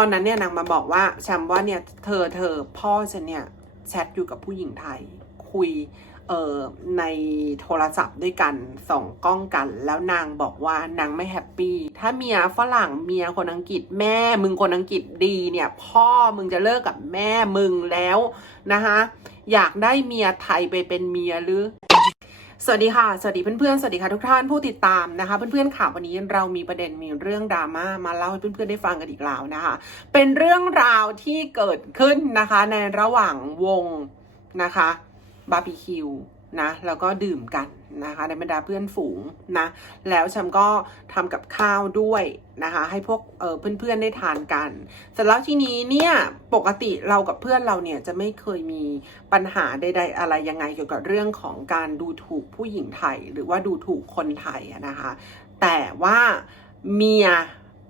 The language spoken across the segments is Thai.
ตอนนั้นเนี่ยนางมาบอกว่าแชมป์ว่าเนี่ยเธอเธอพ่อฉันเนี่ยแชทอยู่กับผู้หญิงไทย คุยเอ่อในโทรศัพท์ด้วยกันส่องกล้องกัน แล้วนางบอกว่านางไม่แฮปปี้ถ้าเมียฝรั่งเมียคนอังกฤษแม่มึงคนอังกฤษดีเนี่ยพ่อมึงจะเลิกกับแม่มึงแล้วนะคะอยากได้เมียไทยไปเป็นเมียหรือ สวัสดีค่ะ สวัสดีเพื่อนๆ สวัสดีค่ะทุกท่านผู้ติดตามนะคะ เพื่อนๆค่ะวันนี้เรามีประเด็นมีเรื่องดราม่ามาเล่าให้เพื่อนๆได้ฟังกันอีกแล้วนะคะ เป็นเรื่องราวที่เกิดขึ้นนะคะในระหว่างวงนะคะบาร์บีคิว นะแล้วก็ดื่มกันนะคะในบรรดาเพื่อนฝูงนะแล้วฉันก็ทำกับข้าวด้วยนะคะให้พวกเออเพื่อนๆได้ทานกันเสร็จแล้วทีนี้เนี่ยปกติเรากับเพื่อนเราเนี่ยจะไม่เคยมีปัญหาใดๆอะไรยังไงเกี่ยวกับเรื่องของการดูถูกผู้หญิงไทย หรือว่าดูถูกคนไทยนะคะแต่ว่าเมีย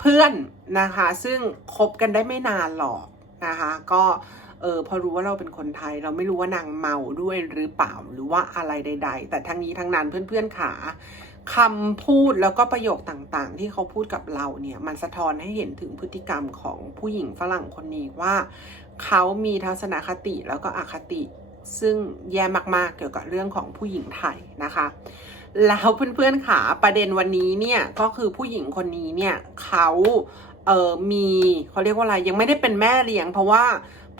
เพื่อนนะคะซึ่งคบกันได้ไม่นานหรอกนะคะก็ เออพอรู้ว่าเราเป็นคนไทย เราไม่รู้ว่านางเมาด้วยหรือเปล่าหรือว่าอะไรใด ๆ แต่ทั้งนี้ทั้งนั้นเพื่อนๆขาคำพูดแล้วก็ประโยคต่างๆ ที่เขาพูดกับเราเนี่ยมันสะท้อนให้เห็นถึงพฤติกรรมของผู้หญิงฝรั่งคนนี้ว่า เขามีทัศนคติแล้วก็อคติ ซึ่งแย่มากๆเกี่ยวกับเรื่องของผู้หญิงไทยนะคะ แล้วเพื่อนๆค่ะประเด็นวันนี้เนี่ยก็คือผู้หญิงคนนี้เนี่ยเขาเออมีเขาเรียกว่าอะไรยังไม่ได้เป็นแม่เลี้ยง เพราะว่า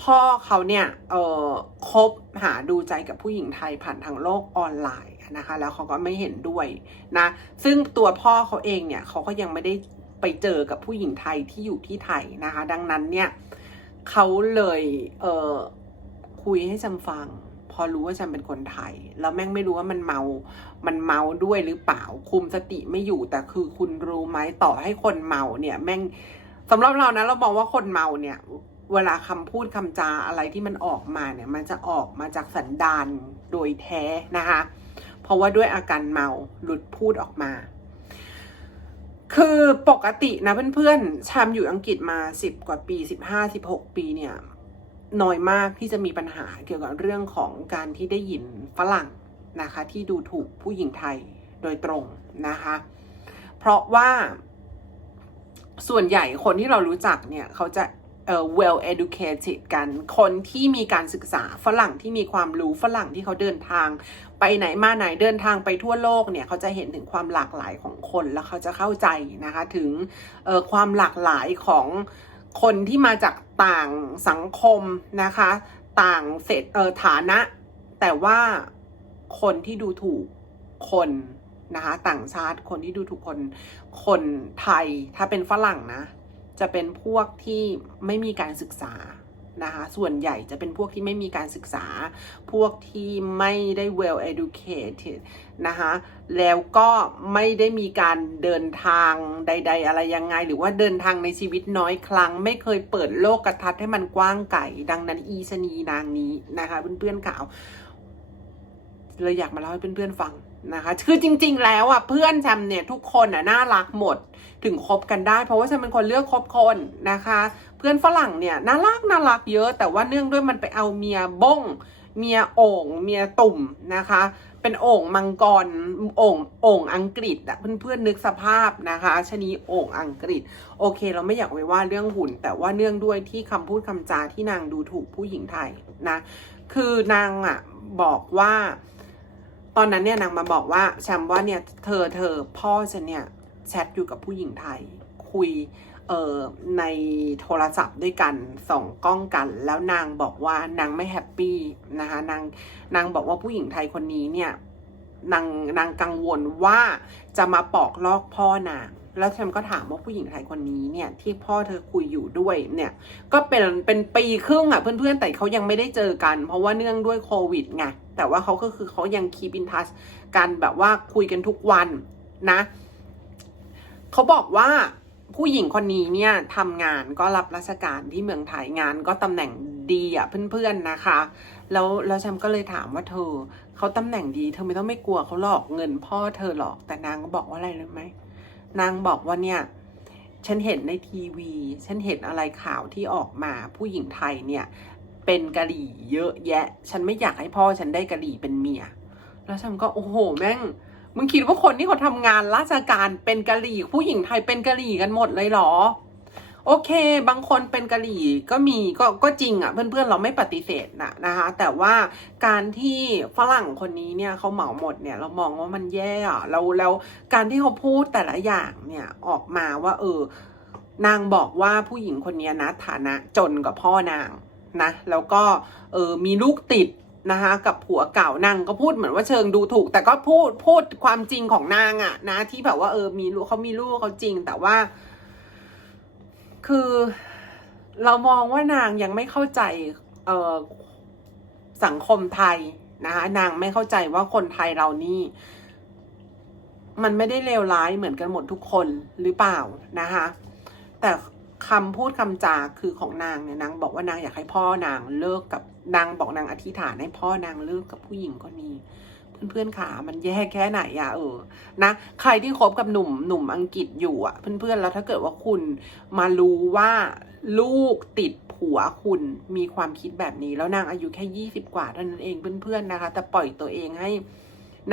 พ่อเขาเนี่ยเออคบหาดูใจกับผู้หญิงไทยผ่านทางโลกออนไลน์นะคะ แล้วเขาก็ไม่เห็นด้วยนะ ซึ่งตัวพ่อเขาเองเนี่ยเขาก็ยังไม่ได้ไปเจอกับผู้หญิงไทยที่อยู่ที่ไทยนะคะ ดังนั้นเนี่ยเขาเลยเออคุยให้จำฟัง พอรู้ว่าฉันเป็นคนไทย แล้วแม่งไม่รู้ว่ามันเมา มันเมาด้วยหรือเปล่าคุมสติไม่อยู่แต่คือคุณรู้ไหมต่อให้คนเมาเนี่ยแม่งสำหรับเรานะเรามองว่าคนเมาเนี่ย เวลาคำพูดคำจาอะไรที่มันออกมาเนี่ยมันจะออกมาจากสันดานโดยแท้นะคะ เพราะว่าด้วยอาการเมาหลุดพูดออกมา คือปกตินะเพื่อนๆ ชามอยู่อังกฤษมาสิบกว่าปีสิบห้าสิบหกปีเนี่ยน้อยมากที่จะมีปัญหาเกี่ยวกับเรื่องของการที่ได้ยินฝรั่งนะคะ ที่ดูถูกผู้หญิงไทยโดยตรงนะคะ เพราะว่าส่วนใหญ่คนที่เรารู้จักเนี่ย เขาจะ well educated กัน คนที่มีการศึกษาฝรั่งที่มีความรู้ฝรั่งที่เขาเดินทาง ไปไหนมาไหนเดินทางไปทั่วโลกเนี่ย เขาจะเห็นถึงความหลากหลายของคนแล้วเขาจะเข้าใจนะคะถึงเอ่อความหลากหลายของคนที่มาจากต่างสังคมนะคะ ต่างเศษเอ่อฐานะ แต่ว่าคนที่ดูถูกคนนะคะต่างชาติคนที่ดูถูกคนคนไทยถ้าเป็นฝรั่งนะ จะเป็นพวกที่ไม่มีการศึกษานะคะส่วนใหญ่จะเป็นพวกที่ไม่มีการศึกษา พวกที่ไม่ได้ well educated นะคะแล้วก็ไม่ได้มีการเดินทางใด ๆ อะไรยังไง หรือว่าเดินทางในชีวิตน้อยครั้ง ไม่เคยเปิดโลกกระทัดให้มันกว้างไกลดังนั้นอีชนีนางนี้นะคะเพื่อนๆข่าวเลยอยากมาเล่าให้เพื่อนๆฟัง นะคะคือจริง ๆ แล้วอะเพื่อนแชมเนี่ยทุกคนอะน่ารักหมดถึงคบกันได้ เพราะว่าแชมเป็นคนเลือกคบคนนะคะ เพื่อนฝรั่งเนี่ยน่ารักน่ารักเยอะ แต่ว่าเนื่องด้วยมันไปเอาเมียบ้ง เมียโอ่งเมียตุ่มนะคะ เป็นโอ่งมังกรโอ่งโอ่งอังกฤษอะเพื่อนๆนึกสภาพนะคะชนีโอ่งอังกฤษ โอเค เราไม่อยากไว้ว่าเรื่องหุ่น แต่ว่าเนื่องด้วยที่คำพูดคำจาที่นางดูถูกผู้หญิงไทยนะคือนางอะบอกว่า ตอนนั้นเนี่ยนางมาบอกว่าแชมว่าเนี่ยเธอเธอพ่อฉันเนี่ยแชทอยู่กับผู้หญิงไทย คุยเอ่อในโทรศัพท์ด้วยกันส่องกล้องกัน แล้วนางบอกว่านางไม่แฮปปี้นะคะนางนางบอกว่าผู้หญิงไทยคนนี้เนี่ยนางนางกังวลว่าจะมาปอกลอกพ่อนางแล้วแชมก็ถามว่าผู้หญิงไทยคนนี้เนี่ยที่พ่อเธอคุยอยู่ด้วยเนี่ยก็เป็นเป็นปีครึ่งอะเพื่อนๆแต่เขายังไม่ได้เจอกัน เพราะว่าเนื่องด้วยโควิดไง แต่ว่าเขาก็คือเขายังคีบินทัสกันแบบว่าคุยกันทุกวันนะเขาบอกว่าผู้หญิงคนนี้เนี่ยทำงานก็รับราชการที่เมืองไทยงานก็ตำแหน่งดีอะเพื่อนๆนะคะ แล้วแล้วแชมป์ก็เลยถามว่าเธอเขาตำแหน่งดี เธอไม่ต้องไม่กลัวเขาหลอกเงินพ่อเธอหรอกแต่นางก็บอกว่าอะไรรู้ไหมนางบอกว่าเนี่ยฉันเห็นในทีวี ฉันเห็นอะไรข่าวที่ออกมาผู้หญิงไทยเนี่ย เป็นกะหรี่เยอะแยะ ฉันไม่อยากให้พ่อฉันได้กะหรี่เป็นเมีย แล้วฉันก็โอ้โหแม่ง มึงคิดว่าคนที่เขาทำงานราชการเป็นกะหรี่ผู้หญิงไทยเป็นกะหรี่กันหมดเลยเหรอ โอเค บางคนเป็นกะหรี่ก็มีก็ก็จริงอะ เพื่อนๆเราไม่ปฏิเสธนะนะคะ แต่ว่าการที่ฝรั่งคนนี้เนี่ยเขาเหมาหมดเนี่ยเรามองว่ามันแย่อะแล้วแล้วการที่เขาพูดแต่ละอย่างเนี่ยออกมาว่า เออนางบอกว่าผู้หญิงคนนี้นะฐานะจนกับพ่อนาง นะ แล้วก็เออมีลูกติดนะคะกับผัวเก่านางก็พูดเหมือนว่าเชิงดูถูก แต่ก็พูดพูดความจริงของนางอะนะ ที่แบบว่าเออมีลูกเขามีลูกเขาจริง แต่ว่า คือเรามองว่านางยังไม่เข้าใจเออสังคมไทยนะคะนางไม่เข้าใจว่าคนไทยเรานี่ มันไม่ได้เลวร้ายเหมือนกันหมดทุกคนหรือเปล่านะคะแต่ คำพูดคำจาคือของนางเนี่ยนางบอกว่านางอยากให้พ่อนางเลิกกับนางบอกนางอธิษฐานให้พ่อนางเลิกกับผู้หญิงคนนี้เพื่อนๆขามันแย่แค่ไหนอะเออ นะ ใครที่คบกับหนุ่มหนุ่มอังกฤษอยู่อะเพื่อนๆ แล้วถ้าเกิดว่าคุณมารู้ว่าลูกติดผัวคุณมีความคิดแบบนี้ แล้วนางอายุแค่ยี่สิบกว่าเท่านั้นเองเพื่อนๆนะคะ แต่ปล่อยตัวเองให้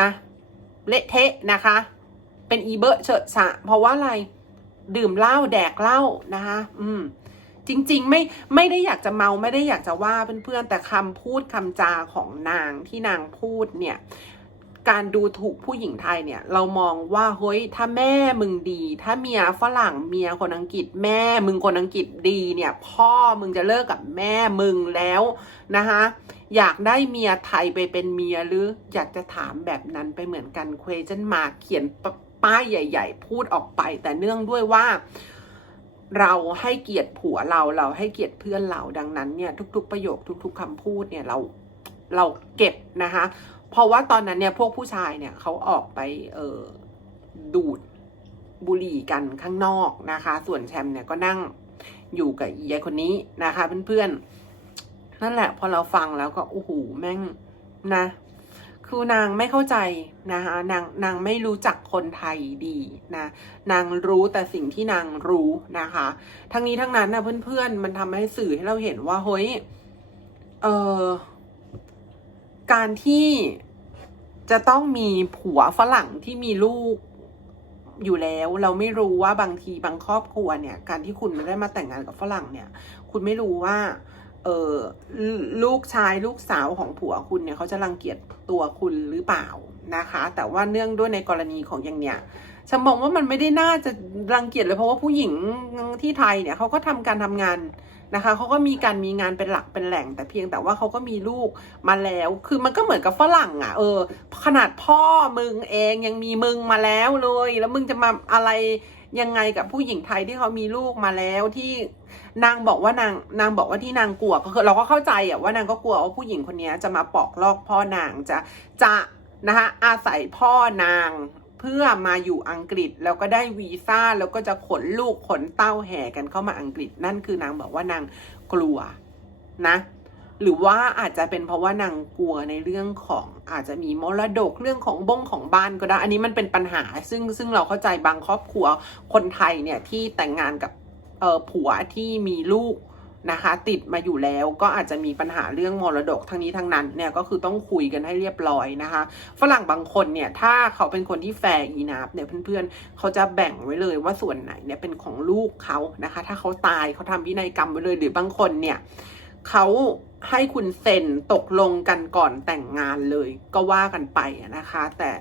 นะ เละเทะนะคะ เป็นอีเบอร์เฉอะฉะเพราะว่าอะไร ดื่มเหล้าแดกเหล้านะคะ อืม จริง ๆ ไม่ไม่ได้อยากจะเมาไม่ได้อยากจะว่าเพื่อนๆแต่คำพูดคำจาของนางที่นางพูดเนี่ย การดูถูกผู้หญิงไทยเนี่ย เรามองว่าเฮ้ยถ้าแม่มึงดี ถ้าเมียฝรั่งเมียคนอังกฤษ แม่มึงคนอังกฤษดีเนี่ย พ่อมึงจะเลิกกับแม่มึงแล้วนะคะอยากได้เมียไทยไปเป็นเมียหรืออยากจะถามแบบนั้นไปเหมือนกัน question mark เขียน ป้ายใหญ่ ๆ พูดออกไป แต่เนื่องด้วยว่าเราให้เกียรติผัวเราเราให้เกียรติเพื่อนเราดังนั้นเนี่ยทุก ๆ ประโยคทุก ๆคำพูดเนี่ยเราเราเก็บนะคะ เพราะว่าตอนนั้นเนี่ยพวกผู้ชายเนี่ยเขาออกไปเออดูดบุหรี่กันข้างนอกนะคะ ส่วนแชมป์เนี่ยก็นั่งอยู่กับยายคนนี้นะคะเพื่อนๆนั่นแหละพอเราฟังแล้วก็โอ้โหแม่งนะ คือนางไม่เข้าใจนะคะนางนางไม่รู้จักคนไทยดีนะนางรู้แต่สิ่งที่นางรู้นะคะ ทั้งนี้ทั้งนั้นนะเพื่อนๆ มันทำให้สื่อให้เราเห็นว่าเฮ้ยเออการที่จะต้องมีผัวฝรั่งที่มีลูกอยู่แล้วเราไม่รู้ว่าบางทีบางครอบครัวเนี่ย การที่คุณไม่ได้มาแต่งงานกับฝรั่งเนี่ย คุณไม่รู้ว่า เออลูกชายลูกสาวของผัวคุณเนี่ยเขาจะรังเกียจตัวคุณหรือเปล่านะคะ แต่ว่าเนื่องด้วยในกรณีของอย่างเนี้ยฉันมองว่ามันไม่ได้น่าจะรังเกียจเลยเพราะว่าผู้หญิงที่ไทยเนี่ยเขาก็ทำการทำงานนะคะเขาก็มีการมีงานเป็นหลักเป็นแหล่ง แต่เพียงแต่ว่าเขาก็มีลูกมาแล้ว คือมันก็เหมือนกับฝรั่งอะ่ะเออ ขนาดพ่อมึงเองยังมีมึงมาแล้วเลย แล้วมึงจะมาอะไร ยังไงกับผู้หญิงไทยที่เขามีลูกมาแล้วที่นางบอกว่านางนางบอกว่าที่นางกลัวก็คือเราก็เข้าใจอะว่านางก็กลัวว่าผู้หญิงคนนี้จะมาปอกลอกพ่อนางจะจะนะคะอาศัยพ่อนางเพื่อมาอยู่อังกฤษแล้วก็ได้วีซ่าแล้วก็จะขนลูกขนเต้าแห่กันเข้ามาอังกฤษ นั่นคือนางบอกว่านางกลัวนะ หรือว่าอาจจะเป็นเพราะว่านางกลัวในเรื่องของอาจจะมีมรดกเรื่องของบ้งของบ้านก็ได้ อันนี้มันเป็นปัญหา ซึ่งซึ่งเราเข้าใจบางครอบครัวคนไทยเนี่ยที่แต่งงานกับเออผัวที่มีลูกนะคะติดมาอยู่แล้วก็อาจจะมีปัญหาเรื่องมรดกทั้งนี้ทั้งนั้นเนี่ยก็คือต้องคุยกันให้เรียบร้อยนะคะ ฝรั่งบางคนเนี่ยถ้าเขาเป็นคนที่แฟร์อีนาฟเนี่ยเพื่อนๆเขาจะแบ่งไว้เลยว่าส่วนไหนเนี่ยเป็นของลูกเขานะคะ ถ้าเขาตายเขาทำพินัยกรรมไว้เลยหรือบางคนเนี่ยเขา ให้คุณเซ็นตกลงกันก่อนแต่งงานเลยก็ว่ากันไปนะคะ แต่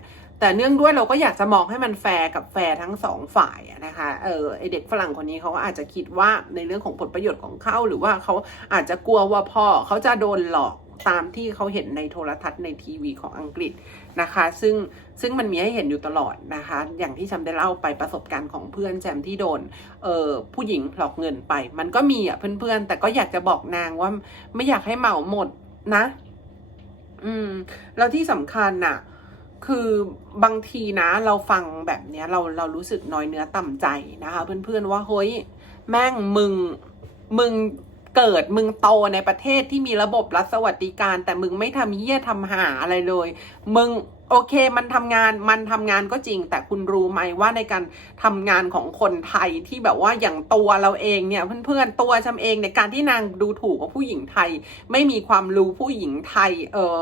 แต่เนื่องด้วยเราก็อยากจะมองให้มันแฟร์กับแฟร์ทั้งสองฝ่ายนะคะเออไอเด็กฝรั่งคนนี้เขาก็อาจจะคิดว่าในเรื่องของผลประโยชน์ของเขาหรือว่าเขาอาจจะกลัวว่าพ่อเขาจะโดนหลอก ตามที่เขาเห็นในโทรทัศน์ในทีวีของอังกฤษนะคะ ซึ่งซึ่งมันมีให้เห็นอยู่ตลอดนะคะ อย่างที่จำได้เล่าไปประสบการณ์ของเพื่อนแจมที่โดนเออผู้หญิงหลอกเงินไป มันก็มีอะเพื่อนๆ แต่ก็อยากจะบอกนางว่าไม่อยากให้เหมาหมดนะ อืม แล้วที่สำคัญน่ะ คือบางทีนะ เราฟังแบบเนี้ย เราเรารู้สึกน้อยเนื้อต่ำใจนะคะ เพื่อนๆว่าเฮ้ยแม่งมึงมึง เกิดมึงโตในประเทศที่มีระบบรัฐสวัสดิการ แต่มึงไม่ทำเหี้ยทำหาอะไรเลย มึงโอเคมันทำงานมันทำงานก็จริง แต่คุณรู้ไหมว่าในการทำงานของคนไทยที่แบบว่าอย่างตัวเราเองเนี่ยเพื่อนๆตัวชำเองในการที่นางดูถูกว่าผู้หญิงไทย ไม่มีความรู้ผู้หญิงไทย เออ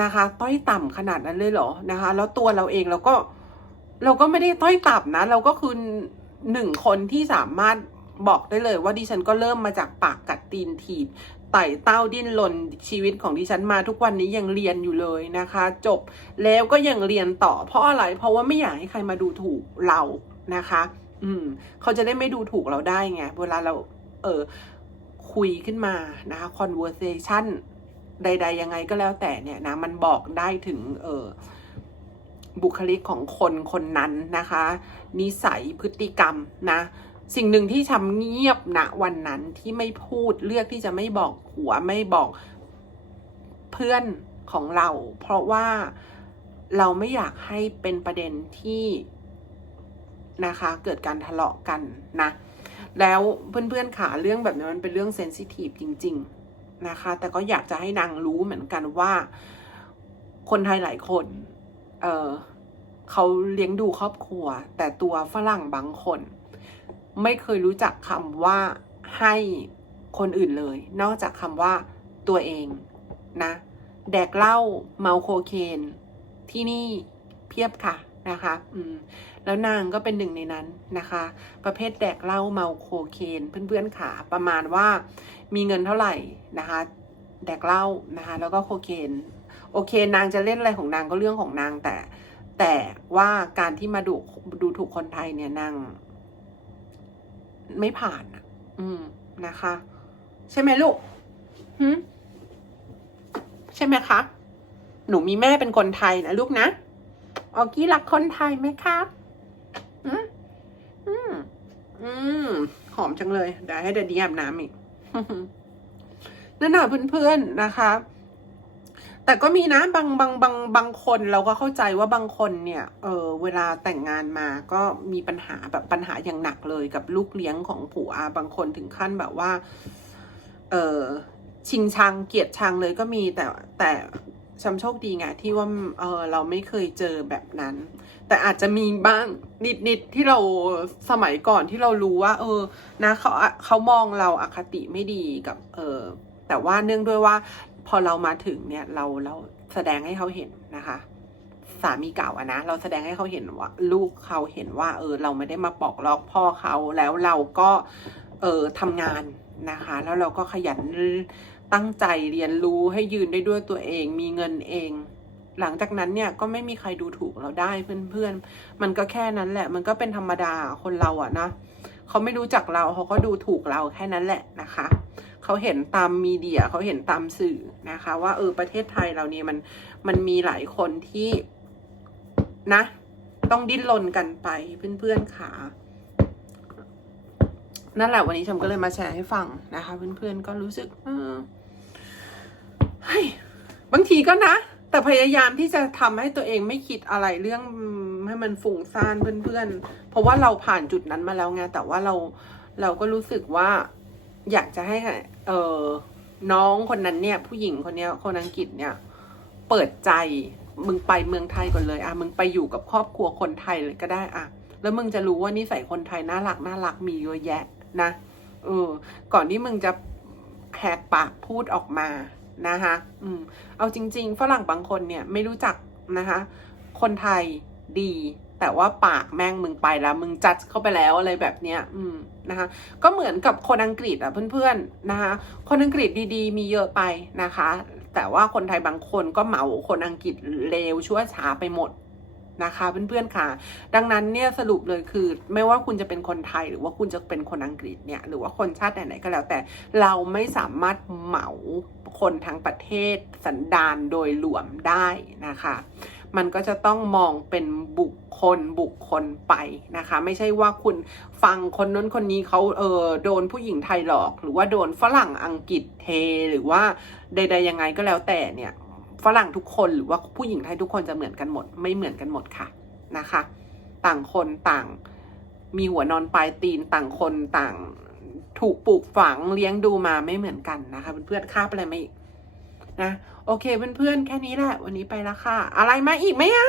นะคะต้อยต่ำขนาดนั้นเลยเหรอนะคะ แล้วตัวเราเองเราก็ เราก็ไม่ได้ต้อยต่ำนะ เราก็คือหนึ่งคนที่สามารถ บอกได้เลยว่าดิฉันก็เริ่มมาจากปากกัดตีนถีบไต่เต้าดิ้นรนชีวิตของดิฉันมาทุกวันนี้ยังเรียนอยู่เลยนะคะ จบแล้วก็ยังเรียนต่อเพราะอะไรเพราะว่าไม่อยากให้ใครมาดูถูกเรานะคะ อืม เขาจะได้ไม่ดูถูกเราได้ไงเวลาเรา เออคุยขึ้นมานะคะ conversation ใด ๆ ยังไงก็แล้วแต่เนี่ยนะ มันบอกได้ถึง เออบุคลิกของคนคนนั้นนะคะ นิสัยพฤติกรรมนะ สิ่งหนึ่งที่ทำเงียบณวันนั้นที่ไม่พูดเลือกที่จะไม่บอกหัวไม่บอกเพื่อนของเรา เพราะว่าเราไม่อยากให้เป็นประเด็นที่นะคะ เกิดการทะเลาะกันนะ แล้วเพื่อนๆขาเรื่องแบบนี้มันเป็นเรื่องเซนซิทีฟจริง ๆนะคะ แต่ก็อยากจะให้นางรู้เหมือนกันว่า คนไทยหลายคน เออเขาเลี้ยงดูครอบครัว แต่ตัวฝรั่งบางคน ไม่เคยรู้จักคำว่าให้คนอื่นเลย นอกจากคำว่าตัวเองนะ แดกเหล้าเมาโคเคนที่นี่เพียบค่ะนะคะอืมแล้วนางก็เป็นหนึ่งในนั้นนะคะ ประเภทแดกเหล้าเมาโคเคนเพื่อนๆขาประมาณว่ามีเงินเท่าไหร่นะคะ แดกเหล้านะคะ แล้วก็โคเคนโอเคนางจะเล่นอะไรของนางก็เรื่องของนางแต่ แต่ว่าการที่มาดูดูถูกคนไทยเนี่ยนาง ไม่ผ่านอะ อืมนะคะ ใช่ไหมลูกหืมใช่ไหมคะ หนูมีแม่เป็นคนไทยนะลูกนะออกี้รักคนไทยไหมครับอืมอืมอืมหอมจังเลยเดี๋ยวให้เดดดี้อาบน้ำอีกนั่นน่ะเพื่อนๆนะคะ แต่ก็มีนะบางบางบางบางคนเราก็เข้าใจว่าบางคนเนี่ย เออเวลาแต่งงานมาก็มีปัญหาแบบปัญหาอย่างหนักเลยกับลูกเลี้ยงของผัวบางคนถึงขั้นแบบว่า เออชิงชังเกลียดชังเลยก็มีแต่แต่ชำโชคดีไงที่ว่าเออเราไม่เคยเจอแบบนั้น แต่อาจจะมีบ้างนิดๆที่เราสมัยก่อนที่เรารู้ว่า เออ นะเขาเขามองเราอาคติไม่ดีกับ เออแต่ว่าเนื่องด้วยว่า พอเรามาถึงเนี่ยเราเราแสดงให้เขาเห็นนะคะ สามีเก่าอะนะเราแสดงให้เขาเห็นว่า ลูกเขาเห็นว่า เออ เราไม่ได้มาปอกลอกพ่อเขาแล้วเราก็เออทำงานนะคะ แล้วเราก็ขยันตั้งใจเรียนรู้ให้ยืนได้ด้วยตัวเอง มีเงินเอง หลังจากนั้นเนี่ยก็ไม่มีใครดูถูกเราได้เพื่อนๆ มันก็แค่นั้นแหละ มันก็เป็นธรรมดาคนเราอะนะเขาไม่รู้จักเราเขาก็ดูถูกเราแค่นั้นแหละนะคะ เขาเห็นตามมีเดียเขาเห็นตามสื่อนะคะ ว่าเออประเทศไทยเราเนี่ยมันมันมีหลายคนที่นะ ต้องดิ้นรนกันไปเพื่อนๆค่ะนั่นแหละวันนี้ฉันก็เลยมาแชร์ให้ฟังนะคะ เพื่อนๆก็รู้สึกเออเฮ้ยบางทีก็นะ แต่พยายามที่จะทำให้ตัวเองไม่คิดอะไรเรื่องให้มันฝุ่งซ่านเพื่อนๆ เพราะว่าเราผ่านจุดนั้นมาแล้วไงแต่ว่าเราเราก็รู้สึกว่า อยากจะให้เออน้องคนนั้นเนี่ย ผู้หญิงคนเนี้ยคนอังกฤษเนี่ย เปิดใจมึงไปเมืองไทยก่อนเลยอะมึงไปอยู่กับครอบครัวคนไทยเลยก็ได้อะแล้วมึงจะรู้ว่านิสัยคนไทยน่ารักน่ารักมีเยอะแยะนะเออก่อนที่มึงจะแหกปากพูดออกมานะคะอืมเอาจริง ๆ ฝรั่งบางคนเนี่ยไม่รู้จักนะคะ คนไทยดี แต่ว่าปากแม่งมึงไปแล้ว มึงจัดเข้าไปแล้วอะไรแบบเนี้ย อืมนะคะ ก็เหมือนกับคนอังกฤษอะเพื่อนๆนะคะ คนอังกฤษดีๆ มีเยอะไปนะคะ แต่ว่าคนไทยบางคนก็เหมาคนอังกฤษเลวชั่วช้าไปหมดนะคะเพื่อนๆค่ะ ดังนั้นเนี่ยสรุปเลยคือ ไม่ว่าคุณจะเป็นคนไทยหรือว่าคุณจะเป็นคนอังกฤษเนี่ยหรือว่าคนชาติไหนๆก็แล้วแต่เราไม่สามารถเหมาคนทั้งประเทศสันดานโดยรวมได้นะคะ มันก็จะต้องมองเป็นบุคคลบุคคลไปนะคะ ไม่ใช่ว่าคุณฟังคนนั้นคนนี้เขาเออโดนผู้หญิงไทยหลอก หรือว่าโดนฝรั่งอังกฤษเท หรือว่าใดๆยังไงก็แล้วแต่เนี่ยฝรั่งทุกคนหรือว่าผู้หญิงไทยทุกคนจะเหมือนกันหมด ไม่เหมือนกันหมดค่ะนะคะ ต่างคนต่างมีหัวนอนปลายตีนต่างคนต่างถูกปลูกฝังเลี้ยงดูมาไม่เหมือนกันนะคะเพื่อนๆคาบอะไรมาอีกนะ โอเคเพื่อนๆแค่นี้แหละ วันนี้ไปละค่ะ อะไรมาอีกไม่เอา